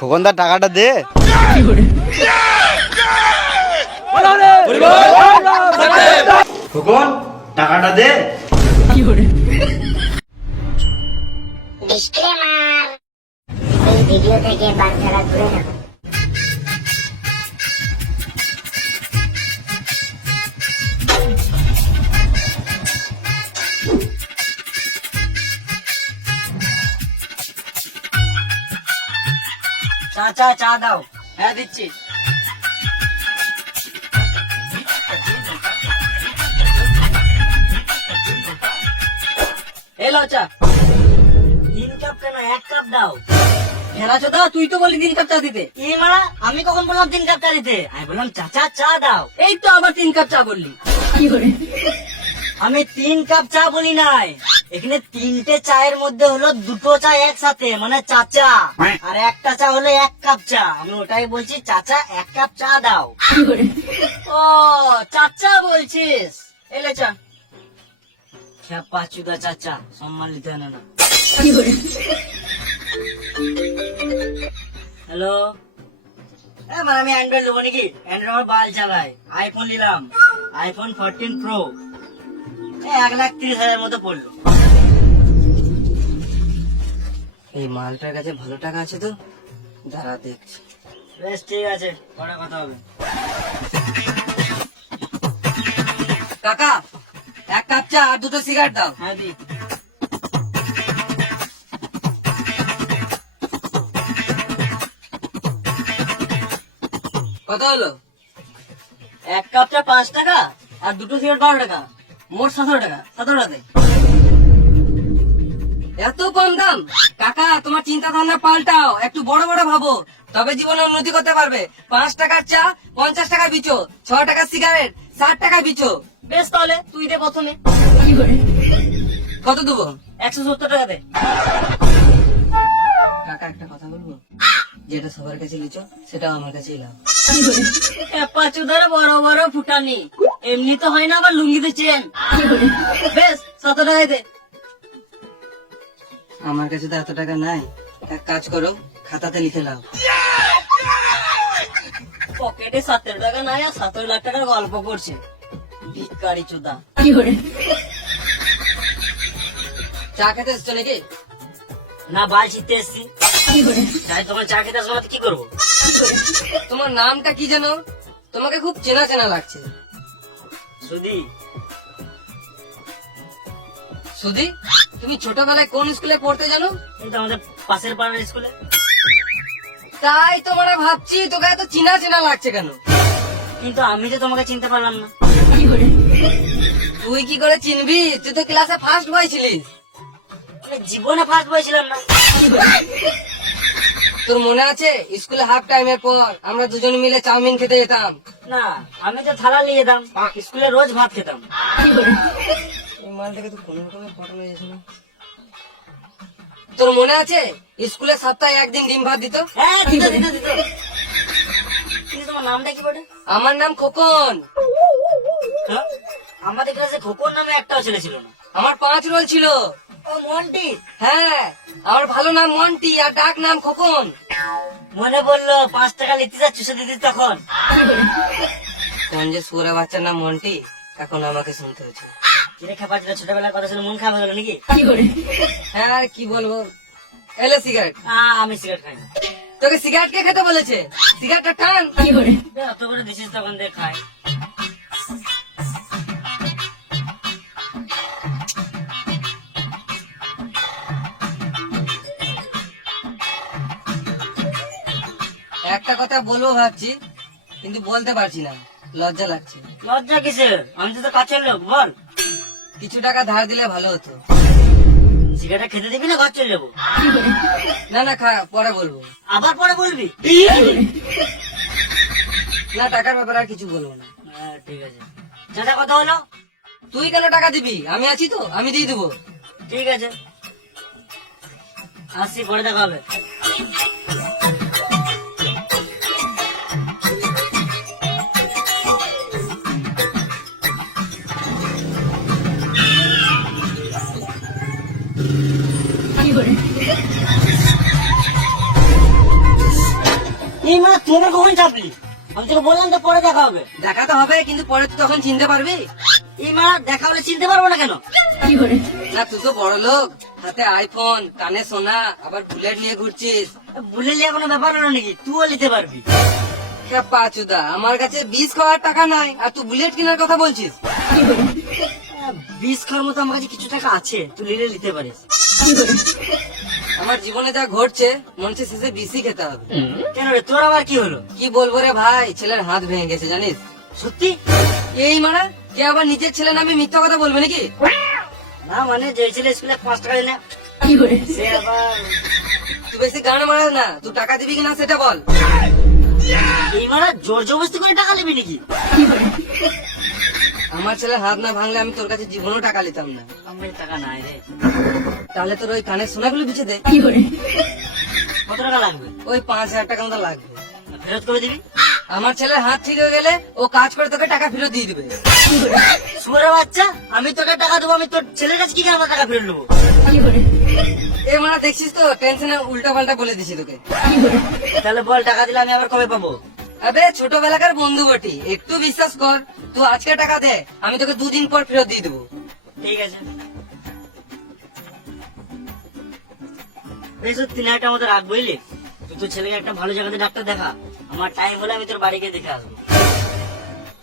খোকনদার টাকাটা দে। খোকন টাকাটা দে। ডিসক্লেমার, এই ভিডিও থেকে বাচ্চারা দূরে থাকুন। চাচা চা দাও। হ্যাঁ দিচ্ছি। এলো চা। 3 কাপ কেন, 1 কাপ দাও। হেরা চোদা, তুই তো বলি 3 কাপ চা দিতে। কি মারা, আমি কখন বললাম 3 কাপ চা দিতে? আমি বললাম চাচা চা দাও। এই তো আবার 3 কাপ চা বললি। আমি 3 কাপ চা বলি নাই, এখানে 3টে চায়ের মধ্যে হলো 2টো চা একসাথে, মানে চাচা। আর একটা চা হলো 1 কাপ চা। আমি ওটাই বলছি, চাচা 1 কাপ চা দাও। ও চাচা বলছিস, এলে চা। পাঁচুদা চাচা, সম্মান নিতে হয় না। হ্যালো, মানে আমি অ্যান্ড্রয়েড নেবো নাকি? অ্যান্ড্রয়েড আমার বাল চালাই। আইফোন নিলাম, আইফোন 14 প্রো, 1,30,000 মতো পড়লো। এই মালটার কাছে ভালো টাকা আছে তো, দাঁড়া দেখছি। বেশ ঠিক আছে, পরে কথা হবে। কাকা 1 কাপ চা আর 2টো সিগারেট দাও। হ্যাঁ দি। কত হলো? 1 কাপ চা 5 টাকা আর 2টো সিগারেট 12 টাকা, মোট 17 টাকা। 17 টাকা। এত কম দাম? কাকা তোমার চিন্তা ভাবনা পাল্টাও, একটু বড় বড় ভাবো, তবে জীবনে উন্নতি করতে পারবে। 5 টাকার চা 50 টাকা বিচো, 6 টাকার সিগারেট 60 টাকা বিচো। বেশ, তাহলে তুই দে প্রথমে। কত দেবো? 170 টাকা দে। কাকা একটা কথা বলবো, যেটা সবার কাছে লিচো সেটাও আমার কাছেই লাভ। পাঁচুদার বড় বড় ফুটানি, এমনি তো হয় না, আবার লুঙ্গিতে চেন। বেশ 7 টাকায় দে। আমার কাছে তো এত টাকা নাই, এক কাজ করো, খাতাতে লিখে নাও। পকেটে 17 টাকা নাই আর 17 লাখ টাকার গল্প করছে, ভিখারি চোদা। চা খেতে এসছো নাকি? না, বাল ছিটতে এসছি। তাই তোমার চা খেতে আসবো না, কি করবো? তোমার নামটা কি জানো? তোমাকে খুব চেনা চেনা লাগছে। সুধি। সুধি? তুমি ছোটবেলায় কোন স্কুলে পড়তে জানো? কিন্তু আমাদের পাশের পাড়ার স্কুলে। তাই তোমরা ভাবছি তোকে এত চেনা চেনা লাগছে কেন? কিন্তু আমি তো তোমাকে চিনতে পারলাম না। তুই কি করে চিনবি? তুই তো ক্লাসে ফার্স্ট বয় ছিলিস। জীবনে ফার্স্ট বয় ছিলাম না। তোর মনে আছে স্কুলে হাফ টাইমের পর আমরা দুজন মিলে চাউমিন খেতে যেতাম? না, আমি তো থালা নিয়ে যেতাম, স্কুলে রোজ ভাত খেতাম। এই মালটাকে তো কোনো রকমের পটানো যাচ্ছে না। তোর মনে আছে স্কুলে সপ্তাহে 1 দিন ডিম ভাত দিত? হ্যাঁ, দিত দিত দিত। কিন্তু তোমার নামটা কি বটে? আমার নাম খোকন। আমাদের ক্লাসে খোকন নামে একটাও ছেলে ছিল না। আমার 5 রোল ছিল। ও মন্টি? হ্যাঁ, আমার ভালো নাম মন্টি আর ডাক নাম খোকন। মনে বললো 5 টাকা লিখতে যা চুষে দিতি তখন। কোন যে সুরা বাচ্চার নাম মন্টি, এখন আমাকে শুনতে হচ্ছে। কিরে খেপা, যেটা ছোটবেলার কথা ছিল মন খারাপ হয়ে গেল নাকি? হ্যাঁ, আর কি বলবো। এলো সিগারেট। আমি সিগারেট খাই না। তোকে সিগারেট কে খেতে বলেছে? সিগারেটটা টান। এত করে দিছিস তখন দেখ খাই। একটা কথা বলবো ভাবছি, কিন্তু বলতে পারছি না, লজ্জা লাগছে। লজ্জা কিসের? আমি তো কাছের লোক, বল। কিছু টাকা ধার দিলে ভালো হতো। সিগারেট খেতে দিবি না ঘর চলে যাবো? না না, পরে বলবো। আবার পরে বলবি? না, টাকার ব্যাপারে আর কিছু বলবো না। ঠিক আছে, যেটা কথা হলো। তুই কেন টাকা দিবি? আমি আছি তো, আমি দিয়ে দেবো। ঠিক আছে, আসছি, পরে দেখা হবে। এই মানে তুই আবার কখন চাপলি? আমি তোকে বললাম তো পরে দেখা হবে। দেখা তো হবে, কিন্তু পরে তুই তখন চিনতে পারবি এই মানে দেখা হলে চিনতে পারবো না কেন? না? তুই তো বড় লোক, হাতে আইফোন, কানে সোনা, আবার বুলেট নিয়ে ঘুরছিস। ভুলে নিয়ে কোনো ব্যাপার হলো নাকি? তুইও নিতে পারবি। পাচুদা, আমার কাছে 20 খাওয়ার টাকা নাই আর তুই বুলেট কেনার কথা বলছিস? 20 খাওয়ার মতো আমার কাছে কিছু টাকা আছে, তুই নিতে পারিস। আমার জীবনে যা ঘটছে মনে হচ্ছে শেষে বিসি খেতে হবে। কেন রে, তোর আবার কি হলো? কি বলবো রে ভাই, ছেলের হাত ভেঙে গেছে জানিস? সত্যি? এই মানে কে আবার নিজের ছেলে নামে মিথ্যা কথা বলবে নাকি? না মানে যে ছেলে স্কুলে 5 টাকা দেয় না, সে আবার তুই বেশি গান মারাস না, তুই টাকা দিবি কিনা সেটা বল। এই মানে জোর জবরদস্তি করে টাকা নিবি নাকি? আমার ছেলের হাত না ভাঙলে আমি তোর কাছে জীবনও টাকা নিতাম না। আমার টাকা নাই রে। তাহলে তোর ওই কানের সোনাগুলো বিছে দে। কত টাকা লাগবে? ওই 5,000 টাকা মতো লাগবে। ফেরত করে দিবি? আমার ছেলের হাত ঠিক হয়ে গেলে ও কাজ করে তোকে টাকা ফেরত দিয়ে দিবে। সুরে বাচ্চা, আমি তোকে টাকা দেবো, আমি তোর ছেলের কাছে কি করে আমার টাকা ফেরত নেবো? এই মানে দেখছিস তো টেনশনে উল্টা পাল্টা বলে দিছি তোকে। তাহলে বল, টাকা দিলে আমি আবার কবে পাবো? আবে ছোটবেলাকার বন্ধু বটি, একটু বিশ্বাস কর। তুই আজকে টাকা দে, আমি তোকে 2 দিন পর ফেরত দিয়ে দেবো। ঠিক আছে, বেশ 3,000 মতো রাখ, বুঝলি? তুই তোর ছেলেকে একটা ভালো জায়গাতে ডাক্তার দেখা, আমার টাইম হলে আমি তোর বাড়ি গিয়ে দেখে আসবো।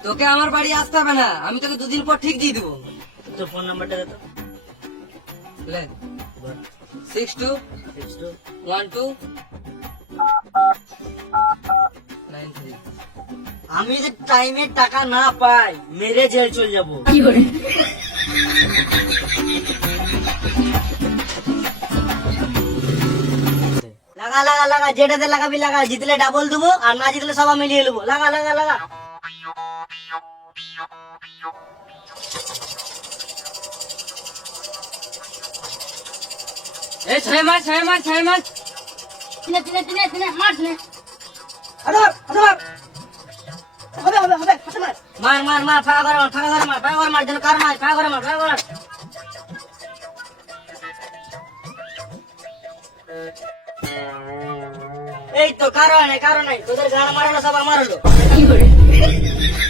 তোকে আমার বাড়ি আসতে হবে না, আমি তোকে 2 দিন পর ঠিক দিয়ে দেবো। তোর ফোন নাম্বারটা দে তো। লে, বল। 621293। আমি যদি টাইমে টাকা না পাই, মেরে জেল চলে যাবো। লাগা লাগা লাগা, যেটাতে লাগাবি লাগা, জিতলে ডাবল দেবো আর না জিতলে সব মিলিয়ে নেবো। লাগা লাগা লাগা। এই 6 মাস 6 মাস 6 মাস। তিনে তিনে তিনে তিনে মার তিনে। আদর আদর। হবে হবে হবে, হাতে মার। মার মার মার, ফাঁকা করে মার, ফাঁকা করে মার, ফাঁকা করে মার, যেন কার মার, ফাঁকা করে মার, ফাঁকা করে মার। এই তো কারো নাই, কারো নাই, তোদের গান মারানো সব আমার হলো।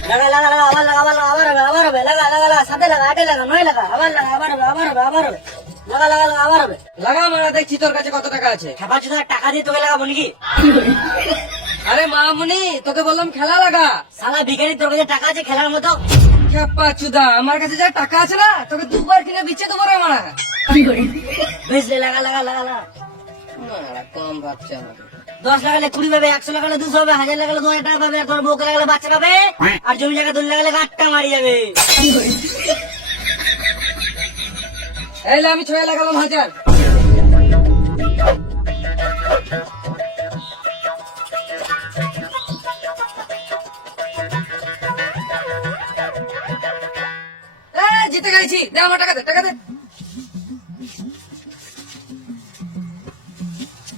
লাগা লাগা লাগা, আবার লাগা, আবার লাগা, আবার হবে, আবার হবে, লাগা লাগা লাগা, 7 লাগা, 8 লাগা, 9 লাগা, আবার লাগা, আবার হবে, আবার হবে, আবার হবে, লাগা লাগা লাগা, আবার হবে। লাগা মারা, দেখছি তোর কাছে কত টাকা আছে। খেপা চুদার টাকা দিয়ে তোকে লাগাবো নাকি? আরে মামুনি, তোকে বললাম খেলা লাগা। শালা ভিখারি, তোর কাছে টাকা আছে খেলার মতো? পাচুদা, আমার কাছে যা টাকা আছে না, তোকে 2 বার কিনে বিচ্ছে দেবো রে মারা। বুঝলে, লাগা লাগা লাগা লাগা। মারা কম ভাবছে আমাকে। 10 লাগালে 20 পাবে, 100 লাগালে 200 হবে, 1000 লাগালে 2000 টাকা পাবে, আর তোর বউকে লাগালে বাচ্চা পাবে, আর জমি জায়গা দল লাগালে গাঁটটা মারি যাবে। এই লে, আমি 6 লাগালাম 1000। জিতে গেছি, দে আমার টাকা দে, টাকা দে।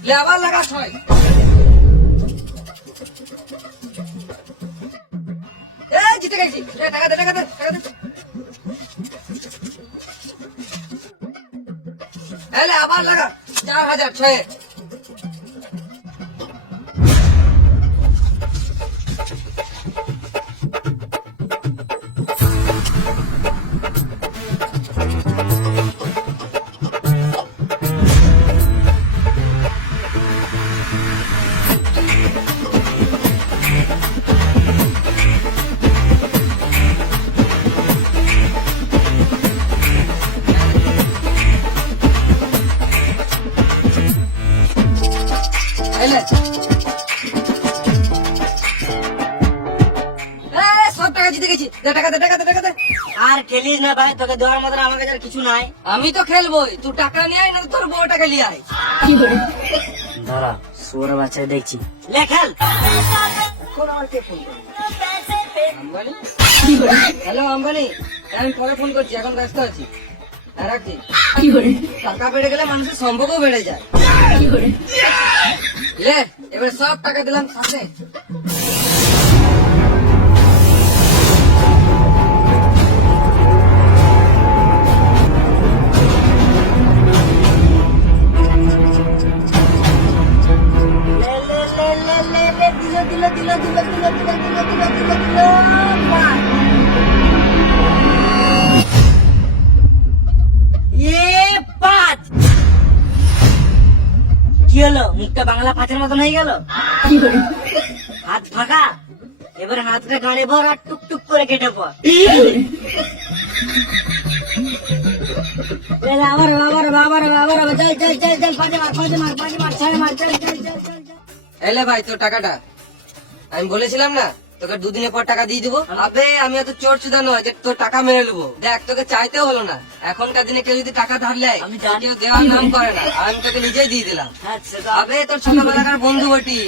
লে আবার লাগা 6। জিতে গেছি, টাকা দে, টাকা দে, টাকা দে। এলে আবার লাগা 4000, 6। এলে সব টাকা জিতে গেছি, দে টাকা দে, টাকা দে, টাকা দে। আর খেলিস না ভাই, তোকে দেওয়ার মতো আমার কাছে আর কিছু নাই। আমি তো খেলবোই, তুই টাকা নিয়ে আয় না তোর বউ টাকা নিয়ে আয়। দাঁড়া, সোরা বাচ্চা দেখছি। লে খেল। এখন আমার কে ফোন করে? আম্বানি? হ্যালো আম্বানি, আমি পরে ফোন করছি, এখন ব্যস্ত আছি। হ্যাঁ, রাখছি। টাকা বেড়ে গেলে মানুষের সম্পর্কও বেড়ে যায়। লে, এবার সব টাকা দিলাম সাথে। লে লে লে লে লে লে, দিল পাঁচ। পাঁচ কি হলো? মুখটা বাংলা পাঁচের মতন হয়ে গেল। হাত ফাঁকা, এবার হাতটা গাড়ি ভর আর টুকটুক করে কেটে পর। আবার চল চল চল চল, পাঁচে মার ছয় মার, চল চল চল চল। এলে ভাই তোর টাকাটা, আমি বলেছিলাম না তোকে দুদিনের পর টাকা দিয়ে দিবো। আবে আমি এত চোর চুদা নয় যে তোর টাকা মেরে নেবো। দেখ তোকে চাইতেও হলো না, এখনকার দিনে কেউ যদি টাকা ধার নেয় আমি জানি। কেউ দেওয়ার নাম করে না, আমি তোকে নিজেই দিয়ে দিলাম। আবে তোর ছোটবেলাকার বন্ধু বটি,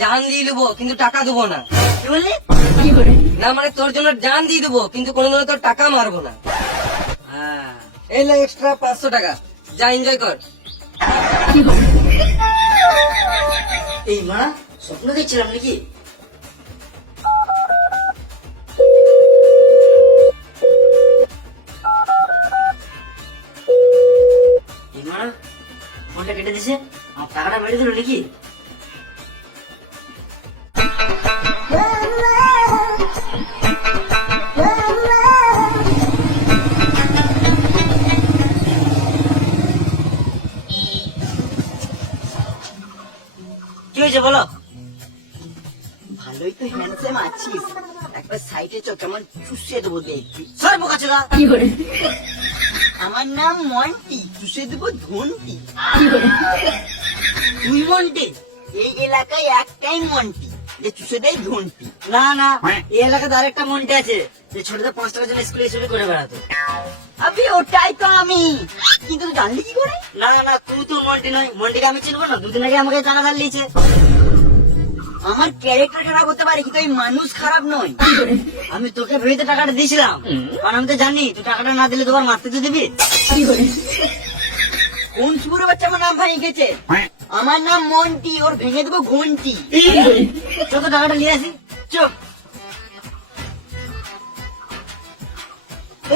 জান দিয়ে দেবো কিন্তু টাকা দেবো না। কি বললি? না মানে তোর জন্য জান দিয়ে দেবো কিন্তু কোনোদিনও তোর টাকা মারবো না। এই লে এক্সট্রা 500 টাকা, যা এনজয় কর। এই মা, স্বপ্ন দেখছিলাম নাকি? এই মা, ফোনটা কেটে দিছে, আমার টাকাটা মেরে দিল নাকি? কি হয়েছে বলো? ভালোই তো হ্যান্ডসাম আছিস, একবার সাইডে চো, কেমন চুষে দেবো দেখবি। সর বোকা চোদা। আমার নাম মন্টি, চুষে দেবো ধন্টি। তুই মন্টি? এই এলাকায় একটাই মন্টি যে চুষে দেয় ধন্টি। না না, এই এলাকাতে আরেকটা মন্টি আছে যে ছোটদের 5 টাকার জন্য স্কুলে এসে করে বেড়াতো। আবে ওটাই তো আমি, কিন্তু তুই জানলি কি করে? না না, তুই তো মন্টি নয়, মন্টিকে আমি চিনবো না? দুদিন আগে আমাকে টাকা ধার লিয়েছে। আমার ক্যারেক্টার খারাপ হতে পারে কিন্তু এই মানুষ খারাপ নয়। আমি তোকে ভেবেতে টাকাটা দিয়েছিলাম, কারণ আমি তো জানি তুই টাকাটা না দিলে তোমার মারতে তো দিবি। কোন সুরে বাচ্চা আমার নাম ভাঙিয়ে গেছে? আমার নাম মন্টি, ওর ভেঙে দেবো ঘন্টি। চো তো টাকাটা নিয়ে আসি, চো।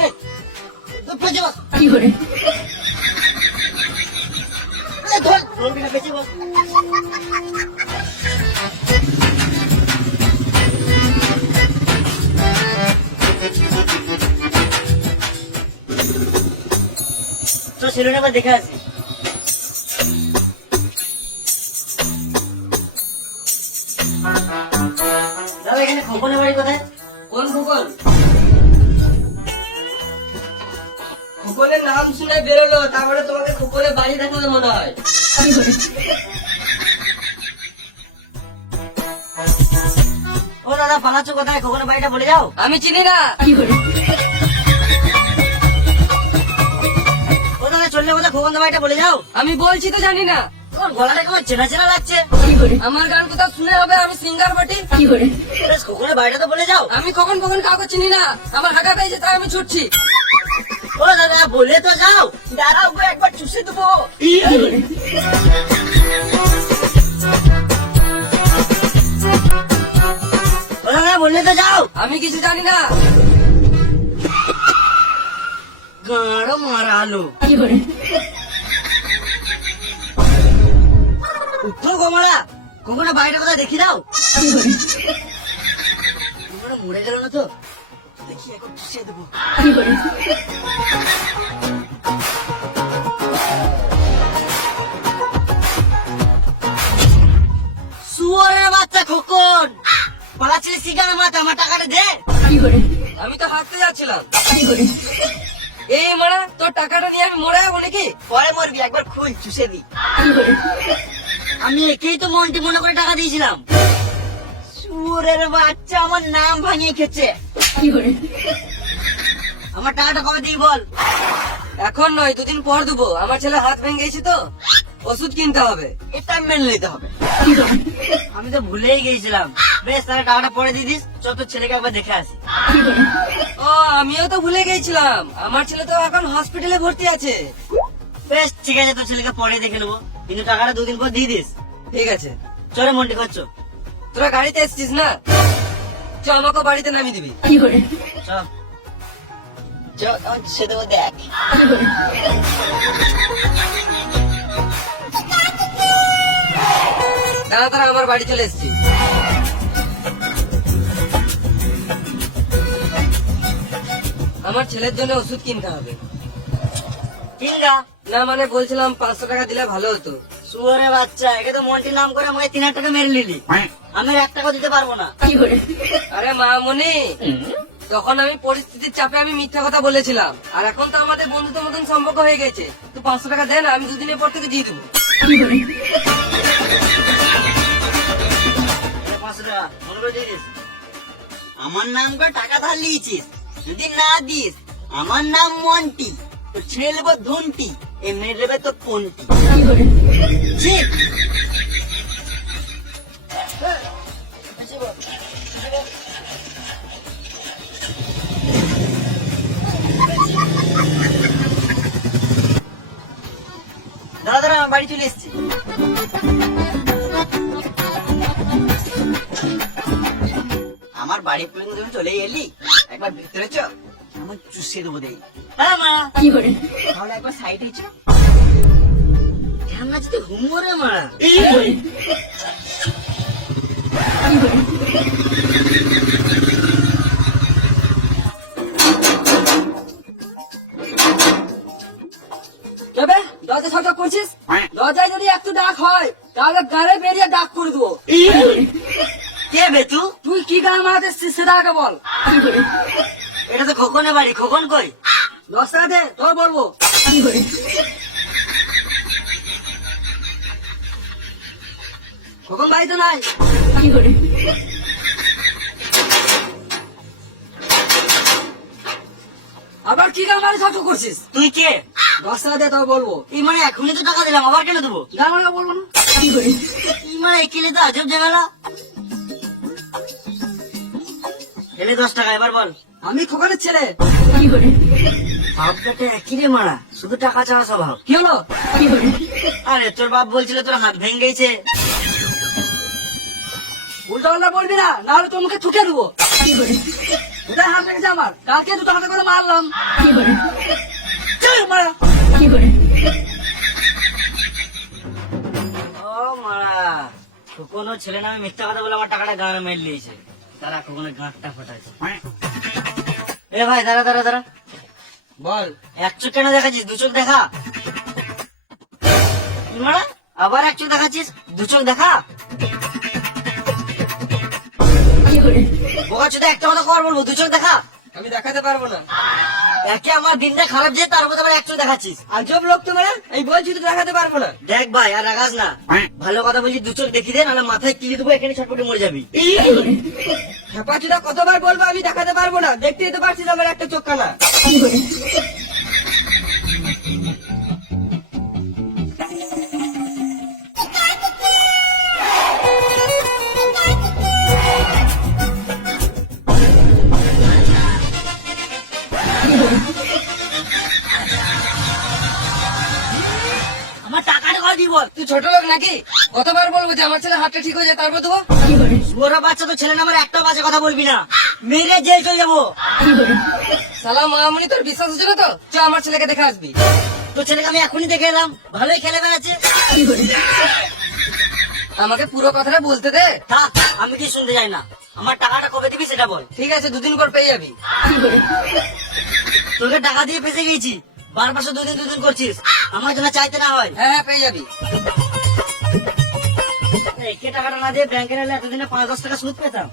এই, তো পেঁচে বস। এই ধর, ধরবি না, পেঁচে বস। তো সেলুনে আবার দেখে আসি। দাদা এখানে খোকনের বাড়ি কোথায়? কোন খোকন? খোকনের নাম শুনে বেরোলো, তারপরে তোমাকে খোকনের বাড়ি দেখাবে মনে হয়। ও দাদা পালাচ্ছ কোথায়? খোকনের বাড়িটা বলে যাও। আমি চিনি না। ও দাদা চললে কোথায়? খোকনের বাড়িটা বলে যাও। আমি বলছি তো জানি না। তোমার গলাটা কেমন চেনা চেনা লাগছে। আমার গান কোথাও শুনে হবে, আমি সিঙ্গার বটি। বেশ, খোকনের বাড়িটা তো বলে যাও। আমি কখন কখন কাউকে চিনি না, আমার হাঁটা পেয়েছে তাই আমি ছুটছি। ও দাদা বলে তো যাও। দাঁড়াও গো, একবার চুষে দেবো। ও দাদা বললে তো যাও। আমি কিছু জানি না। গাঁড় মারালো। উঠো গোমারা, খোকনের বাড়িটা কোথায় দেখি দাও। খোকনটা মরে গেল না তো? দেখি এখন চুষে দেবো। শুয়োরের বাচ্চা খোকন, পালাচ্ছিলি শিকার মাথা, আমার টাকাটা দে। আমি তো হাঁটতে যাচ্ছিলাম। এই মারা, তোর টাকাটা নিয়ে আমি মরে যাবো নাকি? পরে মরবি, একবার খুল, চুষে দি। আমি একেই তো মন্টি মনে করে টাকা দিয়েছিলাম। সুরের বাচ্চা আমার নাম ভাঙিয়ে খেছে। আমার টাকাটা কবে দিই বল? এখন নয়, 2 দিন পর দেবো। আমার ছেলে হাত ভেঙে গেছে তো, ওষুধ কিনতে হবে। এটা মেনে নিতে হবে। আমি তো ভুলেই গিয়েছিলাম। বেশ, তাহলে টাকাটা পরে দিয়ে দিস, চল তোর ছেলেকে একবার দেখে আসি। ও আমিও তো ভুলে গেছিলাম, আমার ছেলে তো এখন হসপিটালে ভর্তি আছে। বেশ ঠিক আছে, তোর ছেলেকে পরে দেখে নেবো, কিন্তু টাকাটা 2 দিন পর দিয়ে দিস। ঠিক আছে, চলে মন্টি করছো। তোরা গাড়িতে এসছিস না? চ, আমাকে বাড়িতে নামিয়ে দিবি। চল। চুষে দেবো, দেখ। দাঁড়া তারা, আমার বাড়ি চলে এসছি। আমার ছেলের জন্য ওষুধ কিনতে হবে। কিনগা না মানে বলছিলাম 500 টাকা দিলে ভালো হতো। শুয়ারে বাচ্চা, এটা তো মন্টির নাম করে আমাকে 3000 টাকা মেরে নিলি। আমি আর 1 টাকা দিতে পারবো না। আরে মামনি, তখন আমি পরিস্থিতির চাপে আমি মিথ্যা কথা বলেছিলাম, আর এখন তো আমাদের বন্ধুত্ব মতন সম্পর্ক হয়ে গেছে। তো 500 টাকা দেন, আমি দুদিনের পর থেকে দিয়ে দেবো। 500 টাকা মনে করে দিয়ে দিস। আমার নাম করে টাকা ধার লিয়েছিস, যদি না দিস আমার নাম মন্টি, তো ছেড়ে নেবো ধুনটি, এমনি নেবে তো কোনটি। ছি! দাদা দাদা আমি বাড়ি চলে এসেছি। আমার বাড়ি পর্যন্ত তুমি চলে এলি, একবার ভিতরে চ, আমার চুষে দেবো দেই। হ্যাঁ মা, তাহলে একবার সাইডে চ। ঝামনা যদি হুমরে মা। তবে দরজা ছটক করছিস, দরজায় যদি একটু ডাক হয় তাহলে গাড়ে বেরিয়ে ডাক করে দেবো। কে বে তুই? তুই কি গান মারাতে এসছিস সেটা আগে বল। এটা তো খোকনের বাড়ি, খোকন কই? 10 টাকা দে, তোর বলবো। কখন বাড়ি তো নাই। আবার কি গান মারে ছটক করছিস? তুই কে? 10 টাকা দে, তোর বলবো। এই মানে এখনই তো টাকা দিলাম, আবার কেন দেবো? গান মারা বলবো না। এই মানে এখানে তো আজব ঝামেলা। এলে 10 টাকা, এবার বল। আমি খোকানের ছেলে। ভাবটা একই রে মারা, শুধু টাকা চাওয়া স্বভাব। কি হলো? আরে তোর বাপ বলছিল তোর হাত ভেঙে গেছে। উল্টা পাল্টা বলবি না, নাহলে তোর মুখে থুকে দেবো। কোথায় হাত রেখেছে আমার? কালকে দুটো হাতে করে মারলাম। চল মারা। ও মারা, খোকনের ছেলে নামে মিথ্যা কথা বলে আমার টাকাটা গাঁড়ে মেরে নিয়েছে। তারা খোকনের গাঁটটা ফোটাচ্ছে। এ ভাই দাঁড়া দাঁড়া দাঁড়া, বল। 1 চোখ কেন দেখাচ্ছিস? 2 চোখ দেখা। কি মারা, আবার 1 চোখ দেখাচ্ছিস? 2 চোখ দেখা। বোকা চোদা, একটা কথা কর বলবো, 2 চোখ দেখা। আমি দেখাতে পারবো না। একে আমার দিনটা খারাপ যে, তার মধ্যে আবার 1 চোখ দেখাচ্ছিস। আজব লোক তো মানে, এই বলছি তো দেখাতে পারবো না। দেখ ভাই, আর রাগাস না। ভালো কথা বলছি, 2 চোখ দেখি দে, নাহলে মাথায় কিলি দেবো, এখানে ছটপটে মরে যাবি। খেপাচুদা কতবার বলবো আমি দেখাতে পারবো না, দেখতেই তো পারছিস আমার একটা চোখ কানা। আমার টাকাটা কয় দিব? তুই ছোট লোক নাকি? কতবার বলবো যে আমার ছেলে হাতটা ঠিক হয়ে যায় তারপর দেবো। ওরা বাচ্চা তো ছেলে না, আমার একটা বাজে কথা বলবি না, মেরে জেল চলে যাবো। সালাম মামনি, তোর বিশ্বাস হচ্ছে না তো? চ আমার ছেলেকে দেখে আসবি। তোর ছেলেকে আমি এখনই দেখে এলাম, ভালোই খেলে বেড়াচ্ছে। আমাকে পুরো কথাটা বলতে দে। থাক, আমি কি শুনতে চাই না। আমার টাকাটা কবে দিবি সেটা বল। ঠিক আছে, 2 দিন পর পেয়ে যাবি। তোকে টাকা দিয়ে ফেসে গেছি, বারবার 2 দিন করছিস, আমার জন্য চাইতে না হয়। হ্যাঁ হ্যাঁ, পেয়ে যাবি। একে টাকাটা না দিয়ে ব্যাংকে নিলে এতদিনে 5-10 টাকা সুদ পেতাম।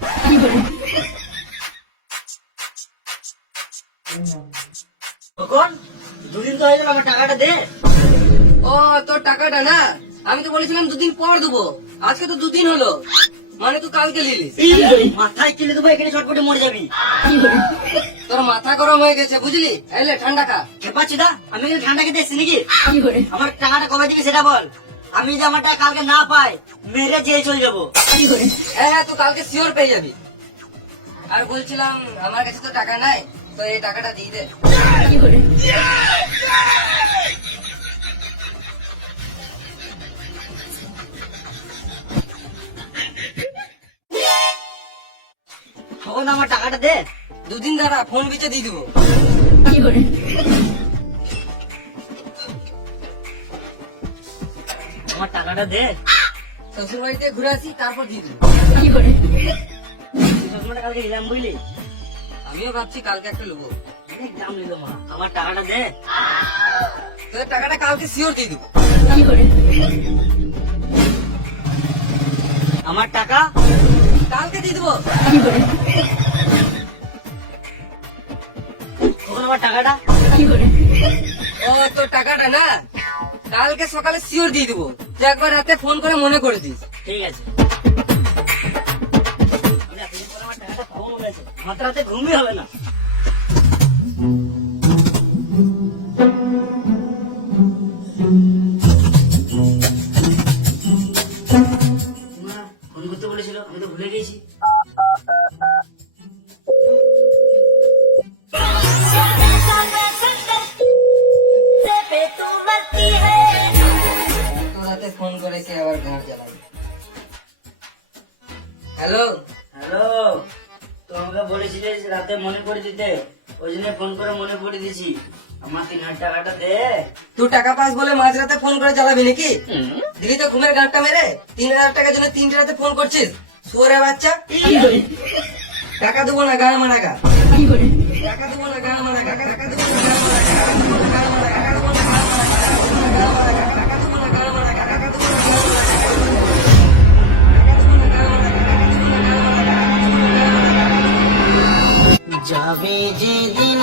কখন 2 দিন তো হয়ে গেল, আমার টাকাটা দে। ও, তোর টাকাটা না, আমি তো বলেছিলাম 2 দিন পর দেবো, আজকে তো 2 দিন হলো, মানে তুই কালকে নিলিস। মাথায় কিলে দেবো, এখানে ছটপটে মরে যাবি। তোর মাথা গরম হয়ে গেছে বুঝলি, এলে ঠান্ডা খা। খেপাচ্ছি আমি কিন্তু ঠান্ডা খেতে এসছি নাকি? আমার টাকাটা কবে দিবি সেটা বল। আমি যে আমার টাকা কালকে না পাই, মেরে জেল চলে যাবো। হ্যাঁ হ্যাঁ, তুই কালকে শিওর পেয়ে যাবি। আর বলছিলাম আমার কাছে তো টাকা নাই, তো এই টাকাটা দিয়ে দে। তখন আমার টাকাটা দে। 2 দিন দাঁড়া, ফোন বিচে দিয়ে দিবো। আমার টাকাটা দে। শ্বশুর বাড়িতে ঘুরে আসি, তারপর দিয়ে দিবো। চশমাটা কালকে নিলাম বুঝলি। আমিও ভাবছি কালকে একটা নেবো। অনেক দাম নিল মা। আমার টাকাটা দে। তোদের টাকাটা কালকে শিওর দিয়ে দিব। আমার টাকা কালকে দিয়ে দেবো। কখন আমার টাকাটা? ও তোর টাকাটা না কালকে সকালে শিওর দিয়ে দিব। তুই একবার রাতে ফোন করে মনে করে দিস। ঠিক আছে। আমি এতদিন পরে আমার টাকাটা পাবো মনে হয়েছে। আমার তো রাতে ঘুমই হবে না। মা ফোন করতে বলেছিল, আমি তো ভুলে গেছি। তোর রাতে ফোন করেছে আবার ঘর জ্বালাবে। হ্যালো, হ্যালো, তোমাকে বলেছিলে যে রাতে মনে করে দিতে, ওই জন্য ফোন করে মনে করে দিছি। আমার 3,000 টাকাটা দে। তুই টাকা পাস বলে মাঝরাতে ফোন করে জ্বালাবি নাকি? দিলি তো ঘুমের গাঁটটা মেরে 3,000 টাকার জন্য 3টে রাতে ফোন করছিস। শুয়োরের বাচ্চা। টাকা দেবো না গায়ে মারা গা। টাকা দেবো না গায়ে মারা গা। টাকা দেবো না গায়ে মারা গা। টাকা দেবো না গায়ে মারা গা। টাকা দেবো না গায়ে মারা গা। টাকা দেবো না গায়ে মারা গা। টাকা দেবো না গায়ে মারা গা। যাবে যেদিন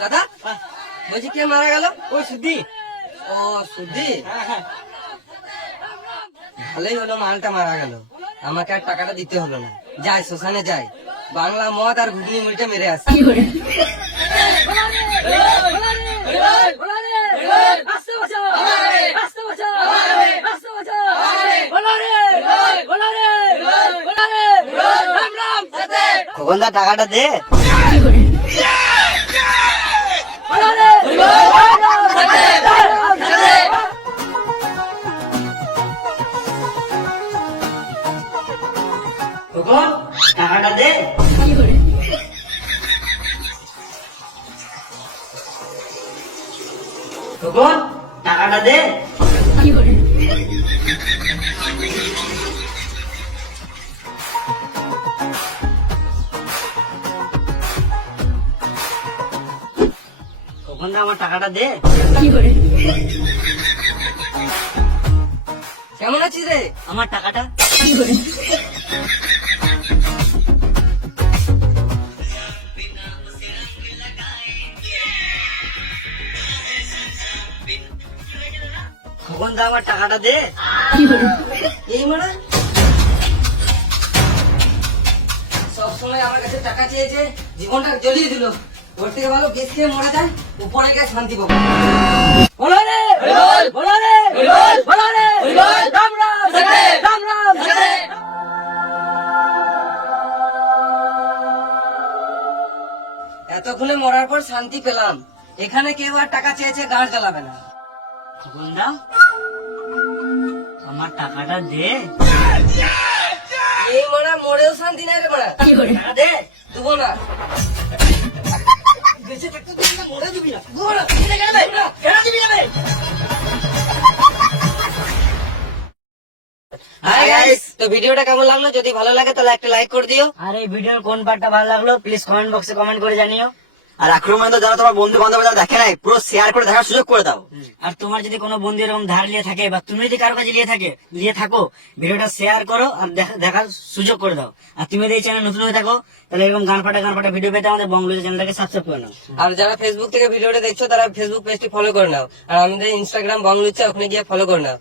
দাদা বলছি কে মারা গেল? ওই সুদ্ধি। ও সুদ্ধি, ভালোই হলো মালটা মারা গেল। আমাকে আর টাকাটা দিতে হলো না। যাই শ্মশানে যাই, বাংলা মদ আর ঘুগনি মুড়িটা মেরে আসি। খোকনদা টাকাটা দে। খোকন টাকাটা দে। খোকন টাকাটা দে। খোকনদা আমার টাকাটা দে। কেমন আছিস রে? আমার টাকাটা। খোকনদা আমার টাকাটা দে। এই মানে সবসময় আমার কাছে টাকা চেয়েছে, জীবনটা জ্বলিয়ে দিল। ওর থেকে ভালো বেশ খেয়ে মরা যায়, উপরে গিয়ে শান্তি পাবো। এতক্ষণে মরার পর শান্তি পেলাম। এখানে কেউ আর টাকা চেয়েছে গাঁড় জ্বালাবে না। খোকনদা আমার টাকাটা দে। এই মরা মরেও শান্তি নাই রে মরা। টাকা দে। দেবো না। বেঁচে থাকতে দিবি না, মরে দিবি না। ঘোড়া, কেটে গেলে বে। কেটে দিবি না বে। হাই গাইস, তো ভিডিওটা কেমন লাগলো? যদি ভালো লাগে তাহলে একটা লাইক করে দিও। আর এই ভিডিওর কোন পার্টটা ভালো লাগলো প্লিজ কমেন্ট বক্সে কমেন্ট করে জানিও। আর আক্রমণ তো যারা তোমার বন্ধু বান্ধব যারা দেখে নাই, পুরো শেয়ার করে দেখার সুযোগ করে দাও। আর তোমার যদি কোনো বন্ধু এরকম ধার নিয়ে থাকে বা তুমি যদি কারো কাছে নিয়ে থাকো ভিডিওটা শেয়ার করো আর দেখার সুযোগ করে দাও। আর তুমি যদি এই চ্যানেল নতুন হয়ে থাকো তাহলে এরকম গান ফাটা ভিডিও পেতে আমাদের বঙ্গলুজু চ্যানেলটাকে সাবস্ক্রাইব করে নাও। আর যারা ফেসবুক থেকে ভিডিওটা দেখছো তারা ফেসবুক পেজটি ফলো করে নাও। আর আমাদের ইনস্টাগ্রাম বাংলুচা, ওখানে গিয়ে ফলো করে নাও।